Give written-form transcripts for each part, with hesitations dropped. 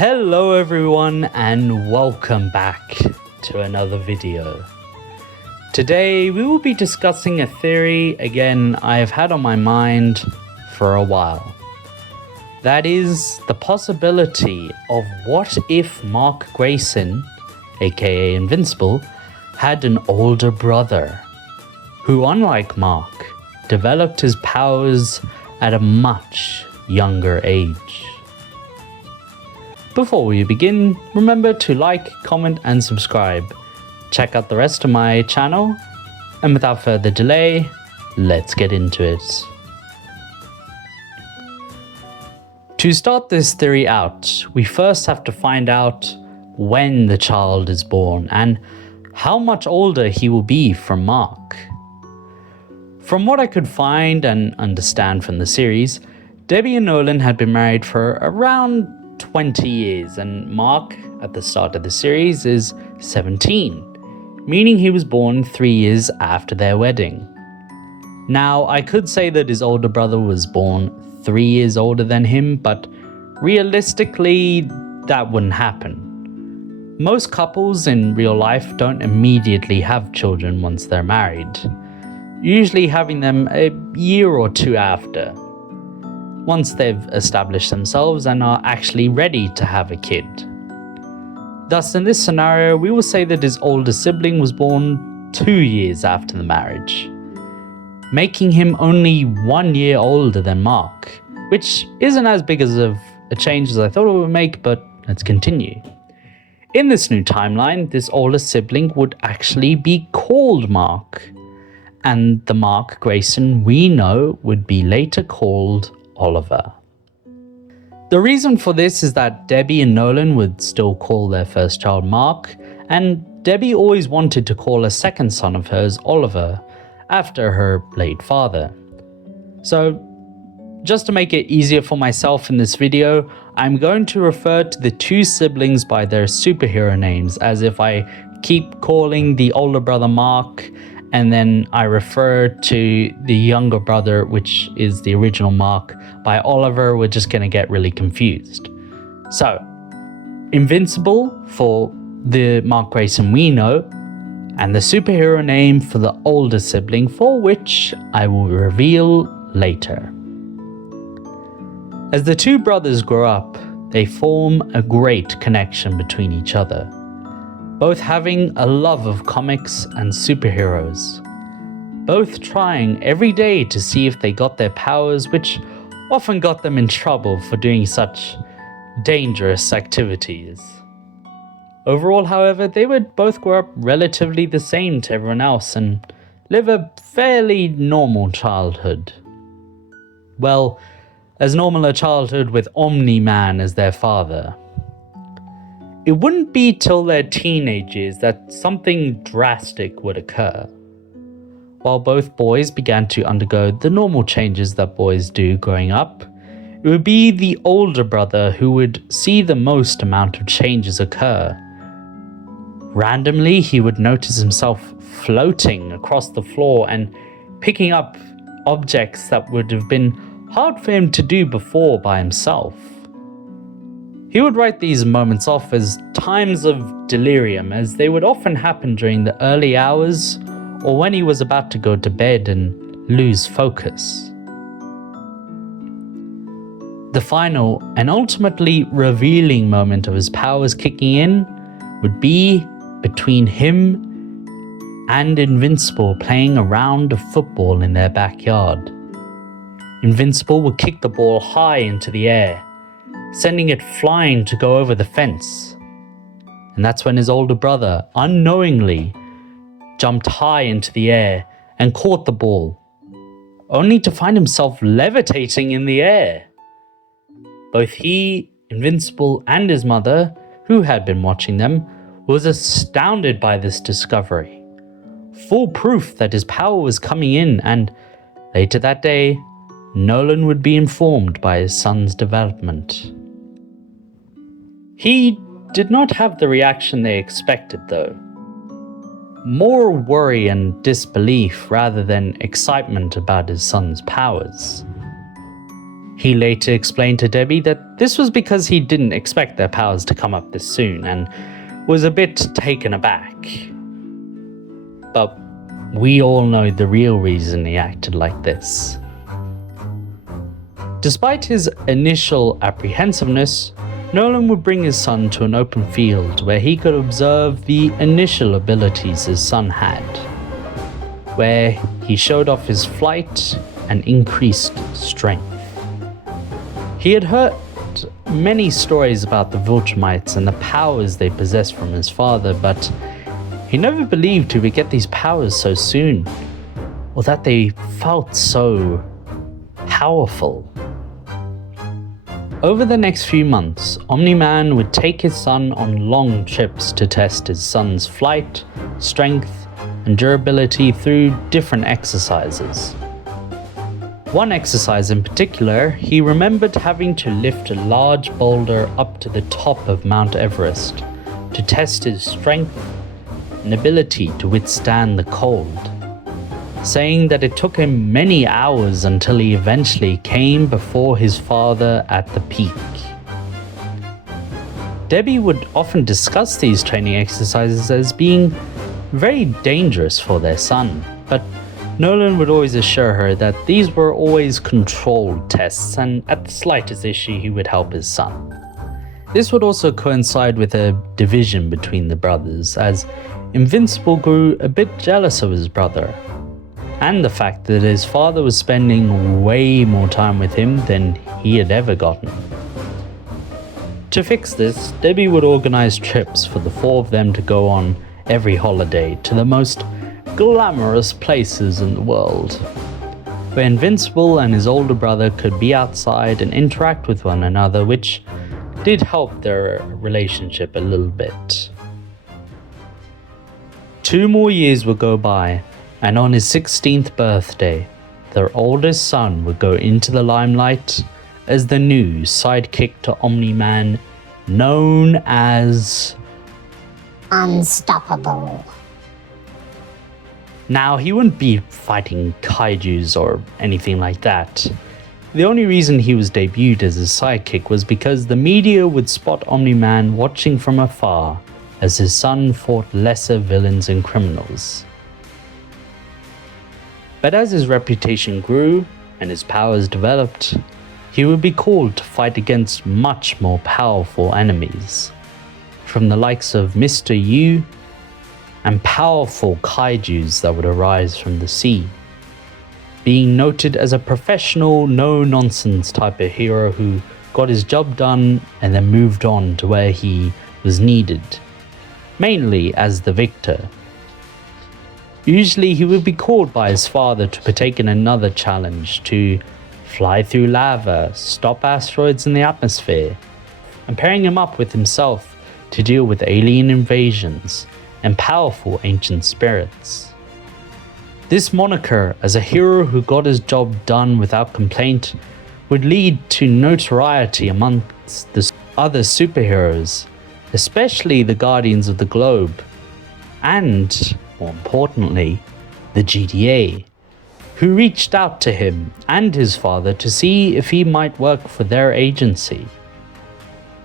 Hello everyone and welcome back to another video. Today we will be discussing a theory again I have had on my mind for a while. That is the possibility of what if Mark Grayson, aka Invincible, had an older brother who, unlike Mark, developed his powers at a much younger age. Before we begin, remember to like, comment and subscribe. Check out the rest of my channel, and without further delay, let's get into it. To start this theory out, we first have to find out when the child is born and how much older he will be from Mark. From what I could find and understand from the series, Debbie and Nolan had been married for around 20 years and Mark, at the start of the series, is 17, meaning he was born 3 years after their wedding. Now, I could say that his older brother was born 3 years older than him, but realistically, that wouldn't happen. Most couples in real life don't immediately have children once they're married, usually having them a year or two after, once they've established themselves and are actually ready to have a kid. Thus, in this scenario, we will say that his older sibling was born 2 years after the marriage, making him only 1 year older than Mark, which isn't as big of a change as I thought it would make, but let's continue. In this new timeline, this older sibling would actually be called Mark, and the Mark Grayson we know would be later called Oliver. The reason for this is that Debbie and Nolan would still call their first child Mark, and Debbie always wanted to call a second son of hers Oliver, after her late father. So, just to make it easier for myself in this video, I'm going to refer to the two siblings by their superhero names, as if I keep calling the older brother Mark, and then I refer to the younger brother, which is the original Mark, by Oliver. We're just going to get really confused. So, Invincible for the Mark Grayson we know, and the superhero name for the older sibling, for which I will reveal later. As the two brothers grow up, they form a great connection between each other, both having a love of comics and superheroes, both trying every day to see if they got their powers, which often got them in trouble for doing such dangerous activities. Overall, however, they would both grow up relatively the same to everyone else and live a fairly normal childhood. Well, as normal a childhood with Omni-Man as their father. It wouldn't be till their teenage years that something drastic would occur. While both boys began to undergo the normal changes that boys do growing up, it would be the older brother who would see the most amount of changes occur. Randomly, he would notice himself floating across the floor and picking up objects that would have been hard for him to do before by himself. He would write these moments off as times of delirium, as they would often happen during the early hours or when he was about to go to bed and lose focus. The final and ultimately revealing moment of his powers kicking in would be between him and Invincible playing a round of football in their backyard. Invincible would kick the ball high into the air, sending it flying to go over the fence. And that's when his older brother, unknowingly, jumped high into the air and caught the ball, only to find himself levitating in the air. Both he, Invincible, and his mother, who had been watching them, was astounded by this discovery. Full proof that his power was coming in, and later that day, Nolan would be informed by his son's development. He did not have the reaction they expected though. More worry and disbelief rather than excitement about his son's powers. He later explained to Debbie that this was because he didn't expect their powers to come up this soon and was a bit taken aback. But we all know the real reason he acted like this. Despite his initial apprehensiveness, Nolan would bring his son to an open field where he could observe the initial abilities his son had, where he showed off his flight and increased strength. He had heard many stories about the Viltrumites and the powers they possessed from his father, but he never believed he would get these powers so soon, or that they felt so powerful. Over the next few months, Omni-Man would take his son on long trips to test his son's flight, strength, and durability through different exercises. One exercise in particular, he remembered having to lift a large boulder up to the top of Mount Everest to test his strength and ability to withstand the cold, saying that it took him many hours until he eventually came before his father at the peak. Debbie would often discuss these training exercises as being very dangerous for their son, but Nolan would always assure her that these were always controlled tests, and at the slightest issue he would help his son. This would also coincide with a division between the brothers, as Invincible grew a bit jealous of his brother, and the fact that his father was spending way more time with him than he had ever gotten. To fix this, Debbie would organize trips for the four of them to go on every holiday to the most glamorous places in the world, where Invincible and his older brother could be outside and interact with one another, which did help their relationship a little bit. 2 more years would go by, and on his 16th birthday, their oldest son would go into the limelight as the new sidekick to Omni-Man, known as Unstoppable. Now, he wouldn't be fighting kaijus or anything like that. The only reason he was debuted as a sidekick was because the media would spot Omni-Man watching from afar as his son fought lesser villains and criminals. But as his reputation grew and his powers developed, he would be called to fight against much more powerful enemies, from the likes of Mr. Yu and powerful kaijus that would arise from the sea, being noted as a professional, no-nonsense type of hero who got his job done and then moved on to where he was needed, mainly as the victor. Usually he would be called by his father to partake in another challenge, to fly through lava, stop asteroids in the atmosphere, and pairing him up with himself to deal with alien invasions and powerful ancient spirits. This moniker, as a hero who got his job done without complaint, would lead to notoriety amongst the other superheroes, especially the Guardians of the Globe, and, more importantly, the GDA, who reached out to him and his father to see if he might work for their agency.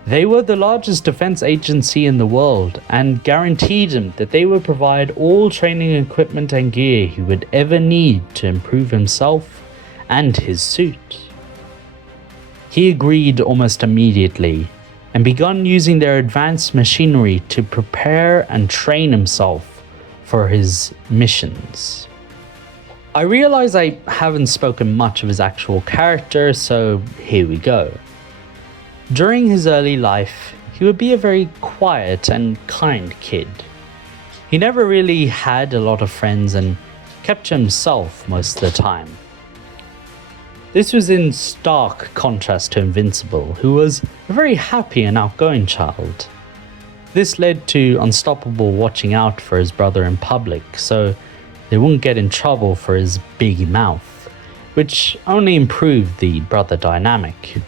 They were the largest defense agency in the world and guaranteed him that they would provide all training equipment and gear he would ever need to improve himself and his suit. He agreed almost immediately and began using their advanced machinery to prepare and train himself for his missions. I realize I haven't spoken much of his actual character, so here we go. During his early life, he would be a very quiet and kind kid. He never really had a lot of friends and kept to himself most of the time. This was in stark contrast to Invincible, who was a very happy and outgoing child. This led to Unstoppable watching out for his brother in public, so they wouldn't get in trouble for his big mouth, which only improved the brother dynamic.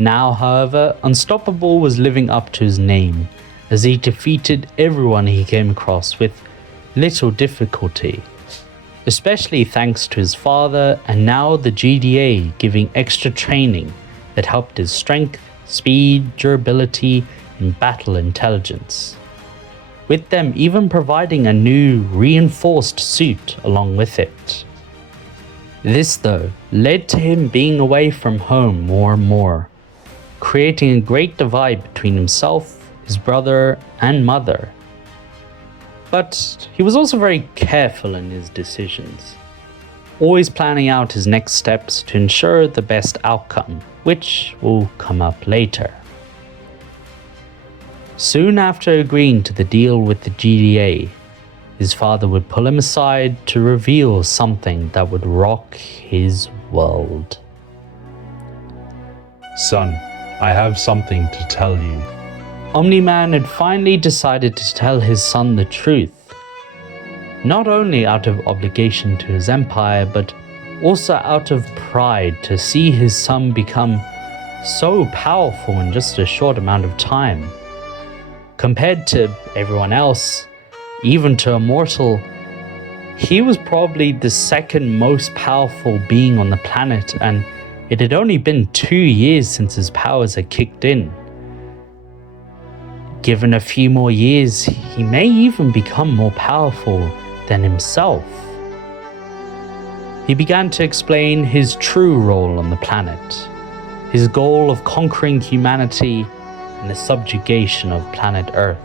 Now, however, Unstoppable was living up to his name, as he defeated everyone he came across with little difficulty, especially thanks to his father and now the GDA giving extra training that helped his strength, speed, durability, and battle intelligence, with them even providing a new reinforced suit along with it. This, though, led to him being away from home more and more, creating a great divide between himself, his brother, and mother. But he was also very careful in his decisions, always planning out his next steps to ensure the best outcome, which will come up later. Soon after agreeing to the deal with the GDA, his father would pull him aside to reveal something that would rock his world. Son, I have something to tell you. Omni-Man had finally decided to tell his son the truth, not only out of obligation to his empire, but also out of pride to see his son become so powerful in just a short amount of time. Compared to everyone else, even to a mortal, he was probably the second most powerful being on the planet, and it had only been 2 years since his powers had kicked in. Given a few more years, he may even become more powerful than himself. He began to explain his true role on the planet, his goal of conquering humanity and the subjugation of planet Earth.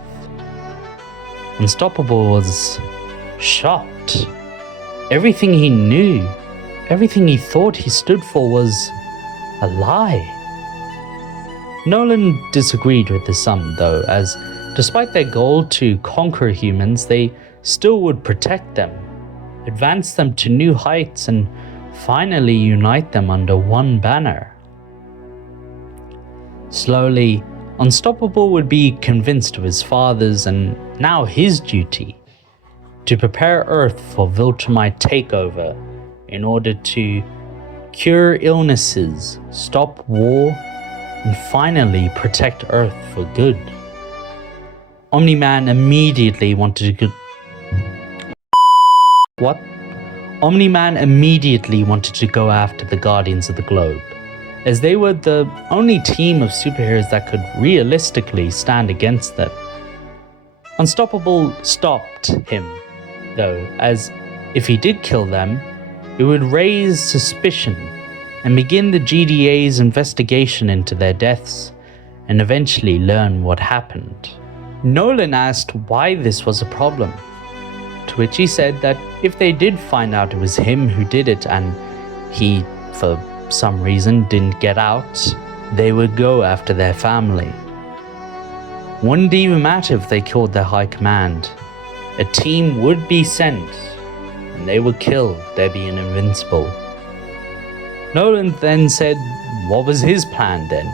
Unstoppable was shocked. Everything he knew, everything he thought he stood for was a lie. Nolan disagreed with his son, though, as despite their goal to conquer humans, they still would protect them, advance them to new heights, and finally unite them under one banner. Slowly, Unstoppable would be convinced of his father's and now his duty to prepare Earth for Viltrumite takeover in order to cure illnesses, stop war, and finally protect Earth for good. Omni-Man immediately wanted to Omni-Man immediately wanted to go after the Guardians of the Globe, as they were the only team of superheroes that could realistically stand against them. Unstoppable stopped him, though, as if he did kill them, it would raise suspicion and begin the GDA's investigation into their deaths, and eventually learn what happened. Nolan asked why this was a problem, to which he said that if they did find out it was him who did it and he, for some reason, didn't get out, they would go after their family. Wouldn't even matter if they killed their high command. A team would be sent, and they would kill Debbie and Invincible. Nolan then said, what was his plan then?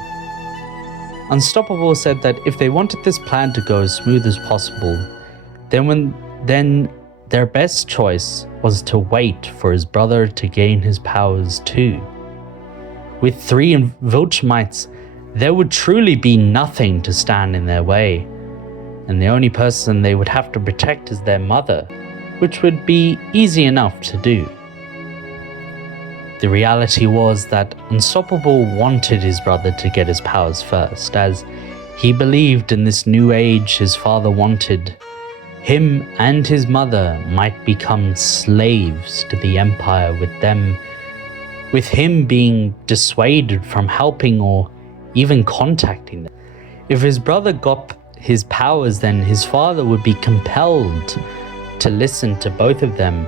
Unstoppable said that if they wanted this plan to go as smooth as possible, then their best choice was to wait for his brother to gain his powers too. With 3 Viltrumites, there would truly be nothing to stand in their way, and the only person they would have to protect is their mother, which would be easy enough to do. The reality was that Unstoppable wanted his brother to get his powers first, as he believed in this new age his father wanted. Him and his mother might become slaves to the Empire, with him being dissuaded from helping or even contacting them. If his brother got his powers, then his father would be compelled to listen to both of them,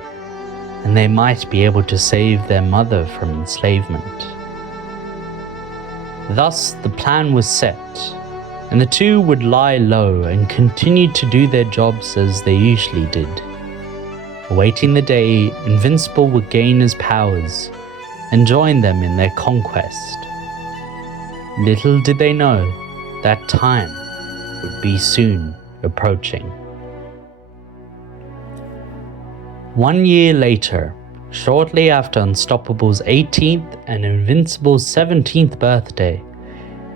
and they might be able to save their mother from enslavement. Thus, the plan was set, and the two would lie low and continue to do their jobs as they usually did. Awaiting the day Invincible would gain his powers and join them in their conquest. Little did they know that time would be soon approaching. 1 year later, shortly after Unstoppable's 18th and Invincible's 17th birthday,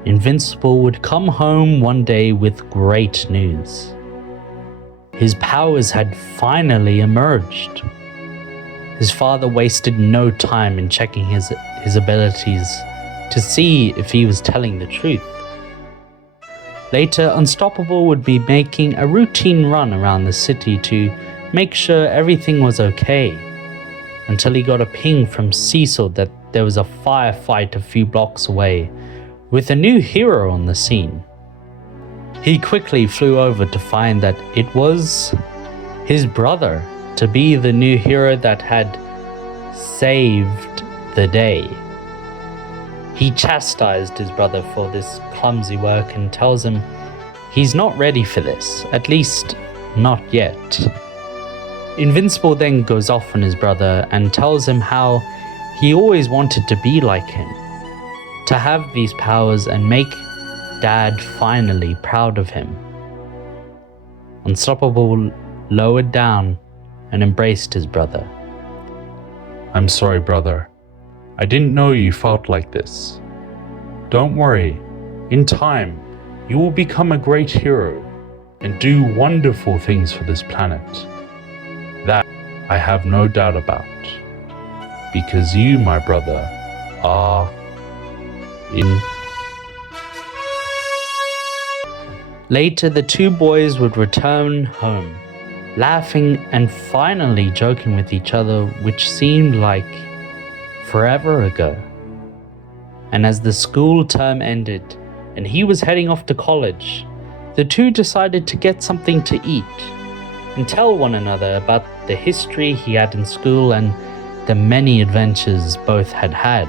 Invincible would come home one day with great news. His powers had finally emerged. his father wasted no time in checking his abilities to see if he was telling the truth. Later, Unstoppable would be making a routine run around the city to make sure everything was okay, until he got a ping from Cecil that there was a firefight a few blocks away, with a new hero on the scene. He quickly flew over to find that it was his brother to be the new hero that had saved the day. He chastised his brother for this clumsy work and tells him he's not ready for this, at least not yet. Invincible then goes off on his brother and tells him how he always wanted to be like him, to have these powers and make Dad finally proud of him. Unstoppable lowered down and embraced his brother. I'm sorry, brother. I didn't know you felt like this. Don't worry. In time, you will become a great hero and do wonderful things for this planet. That I have no doubt about. Because you, my brother, are in. Later, the two boys would return home, laughing and finally joking with each other, which seemed like forever ago. And as the school term ended and he was heading off to college, the two decided to get something to eat and tell one another about the history he had in school and the many adventures both had had.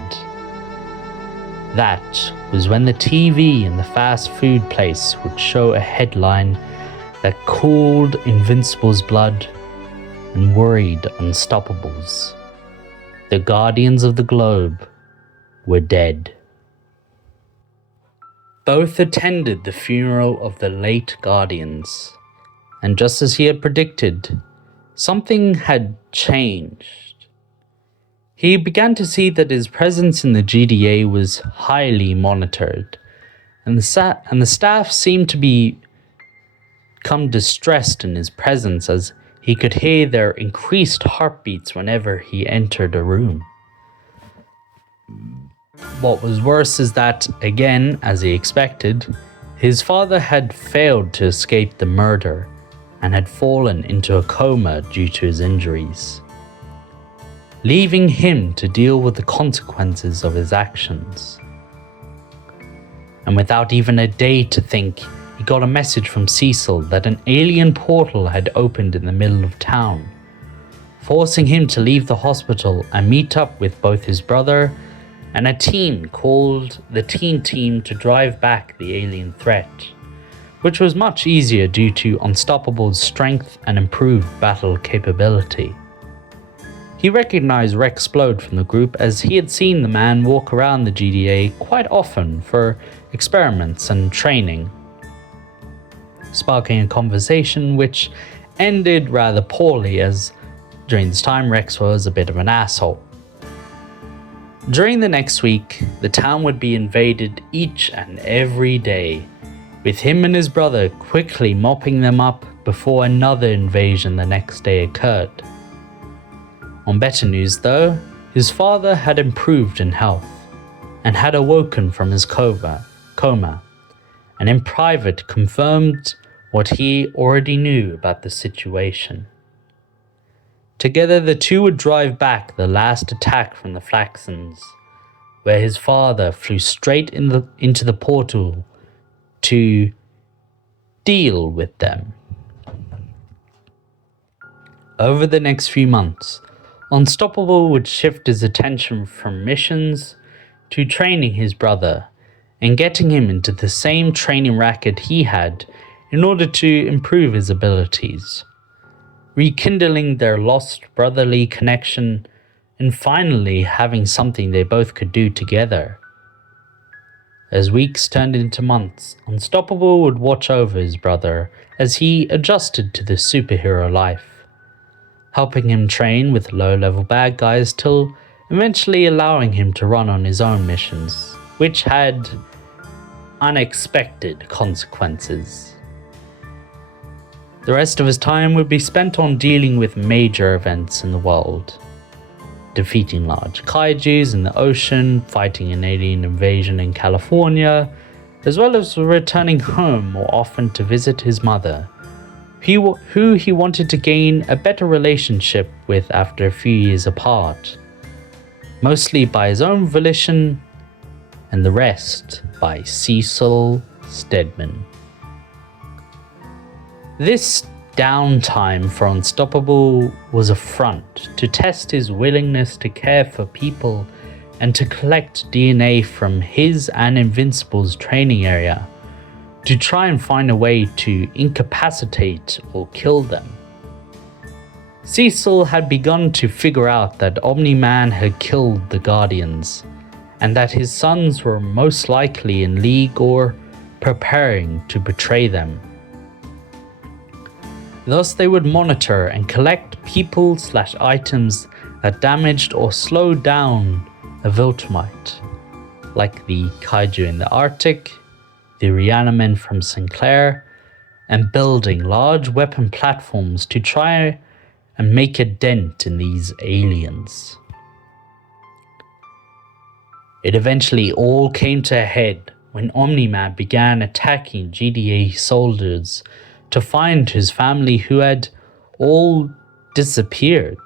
That was when the TV in the fast food place would show a headline that cooled Invincible's blood and worried Unstoppable's. The Guardians of the Globe were dead. Both attended the funeral of the late Guardians, and just as he had predicted, something had changed. He began to see that his presence in the GDA was highly monitored, and the staff seemed to become distressed in his presence as he could hear their increased heartbeats whenever he entered a room. What was worse is that, again, as he expected, his father had failed to escape the murder and had fallen into a coma due to his injuries, leaving him to deal with the consequences of his actions. And without even a day to think, he got a message from Cecil that an alien portal had opened in the middle of town, forcing him to leave the hospital and meet up with both his brother and a team called the Teen Team to drive back the alien threat, which was much easier due to Unstoppable's strength and improved battle capability. He recognized Rex Splode from the group as he had seen the man walk around the GDA quite often for experiments and training, sparking a conversation which ended rather poorly as during this time Rex was a bit of an asshole. During the next week, the town would be invaded each and every day, with him and his brother quickly mopping them up before another invasion the next day occurred. On better news though, his father had improved in health and had awoken from his coma, and in private confirmed what he already knew about the situation. Together the two would drive back the last attack from the flaxans, where his father flew straight into the portal to deal with them. Over the next few months, Unstoppable would shift his attention from missions to training his brother and getting him into the same training racket he had in order to improve his abilities, rekindling their lost brotherly connection and finally having something they both could do together. As weeks turned into months, Unstoppable would watch over his brother as he adjusted to the superhero life, helping him train with low-level bad guys till eventually allowing him to run on his own missions, which had unexpected consequences. The rest of his time would be spent on dealing with major events in the world, defeating large kaijus in the ocean, fighting an alien invasion in California, as well as returning home more often to visit his mother, who he wanted to gain a better relationship with after a few years apart, mostly by his own volition, and the rest by Cecil Stedman. This downtime for Unstoppable was a front to test his willingness to care for people and to collect DNA from his and Invincible's training area to try and find a way to incapacitate or kill them. Cecil had begun to figure out that Omni-Man had killed the Guardians, and that his sons were most likely in league or preparing to betray them. Thus, they would monitor and collect people/items that damaged or slowed down a Viltrumite, like the kaiju in the Arctic, the Reanimen from Sinclair, and building large weapon platforms to try and make a dent in these aliens. It eventually all came to a head when Omni-Man began attacking GDA soldiers to find his family who had all disappeared.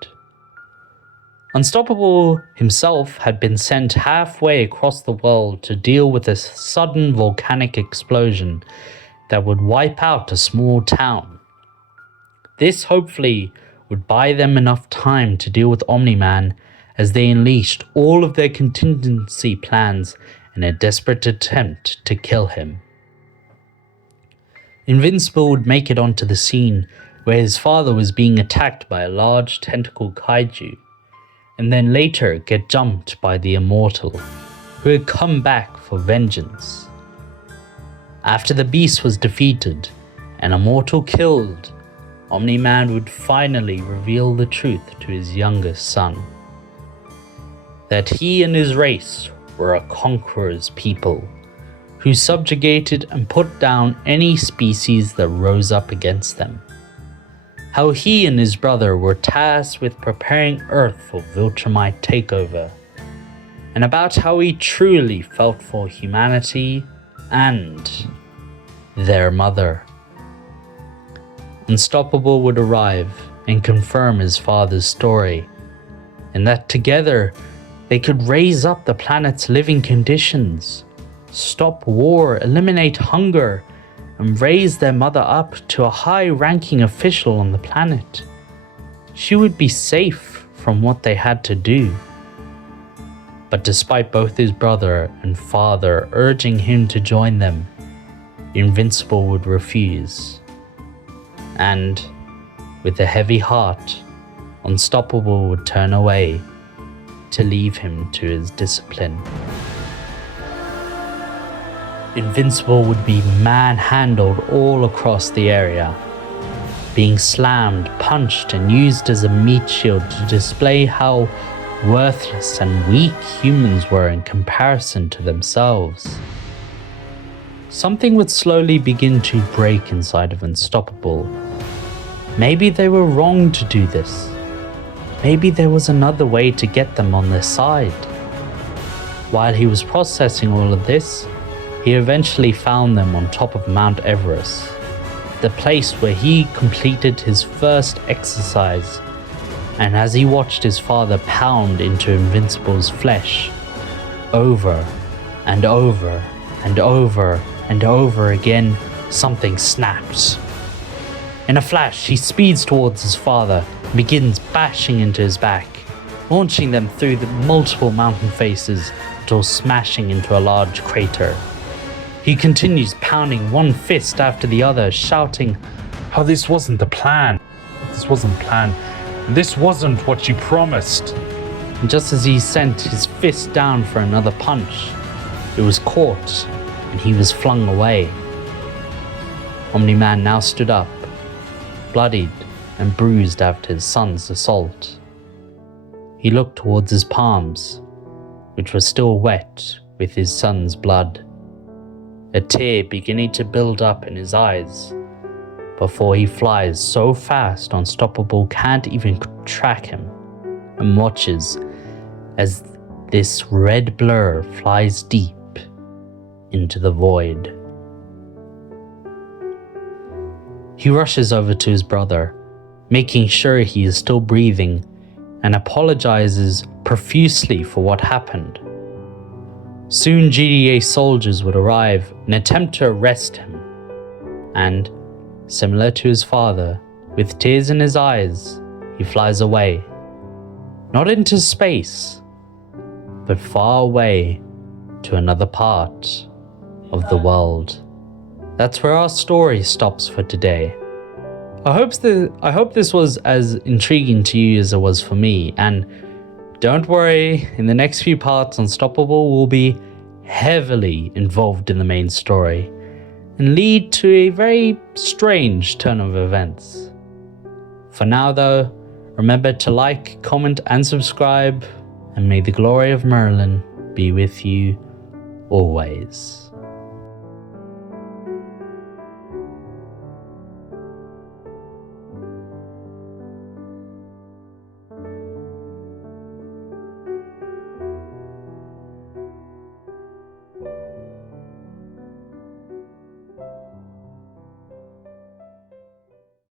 Unstoppable himself had been sent halfway across the world to deal with a sudden volcanic explosion that would wipe out a small town. This hopefully would buy them enough time to deal with Omni-Man as they unleashed all of their contingency plans in a desperate attempt to kill him. Invincible would make it onto the scene where his father was being attacked by a large tentacle kaiju, and then later get jumped by the Immortal, who had come back for vengeance. After the beast was defeated and Immortal killed, Omni-Man would finally reveal the truth to his youngest son, that he and his race were a conqueror's people, who subjugated and put down any species that rose up against them. How he and his brother were tasked with preparing Earth for Viltrumite takeover, and about how he truly felt for humanity and their mother. Unstoppable would arrive and confirm his father's story, and that together they could raise up the planet's living conditions, stop war, eliminate hunger, and raise their mother up to a high-ranking official on the planet. She would be safe from what they had to do. But despite both his brother and father urging him to join them, Invincible would refuse. And, with a heavy heart, Unstoppable would turn away to leave him to his discipline. Invincible would be manhandled all across the area, being slammed, punched, and used as a meat shield to display how worthless and weak humans were in comparison to themselves. Something would slowly begin to break inside of Unstoppable. Maybe they were wrong to do this. Maybe there was another way to get them on their side. While he was processing all of this, he eventually found them on top of Mount Everest, the place where he completed his first exercise, and as he watched his father pound into Invincible's flesh, over and over and over and over again, something snaps. In a flash, he speeds towards his father and begins bashing into his back, launching them through the multiple mountain faces until smashing into a large crater. He continues pounding one fist after the other, shouting, How this wasn't the plan. This wasn't planned. This wasn't what you promised. And just as he sent his fist down for another punch, it was caught and he was flung away. Omni-Man now stood up, bloodied and bruised after his son's assault. He looked towards his palms, which were still wet with his son's blood, a tear beginning to build up in his eyes, before he flies so fast Unstoppable can't even track him, and watches as this red blur flies deep into the void. He rushes over to his brother, making sure he is still breathing, and apologizes profusely for what happened. Soon GDA soldiers would arrive and attempt to arrest him, and, similar to his father, with tears in his eyes, he flies away. Not into space, but far away to another part of the world. That's where our story stops for today. I hope this was as intriguing to you as it was for me, and don't worry, in the next few parts, Unstoppable will be heavily involved in the main story and lead to a very strange turn of events. For now though, remember to like, comment and subscribe, and may the glory of Merlin be with you always.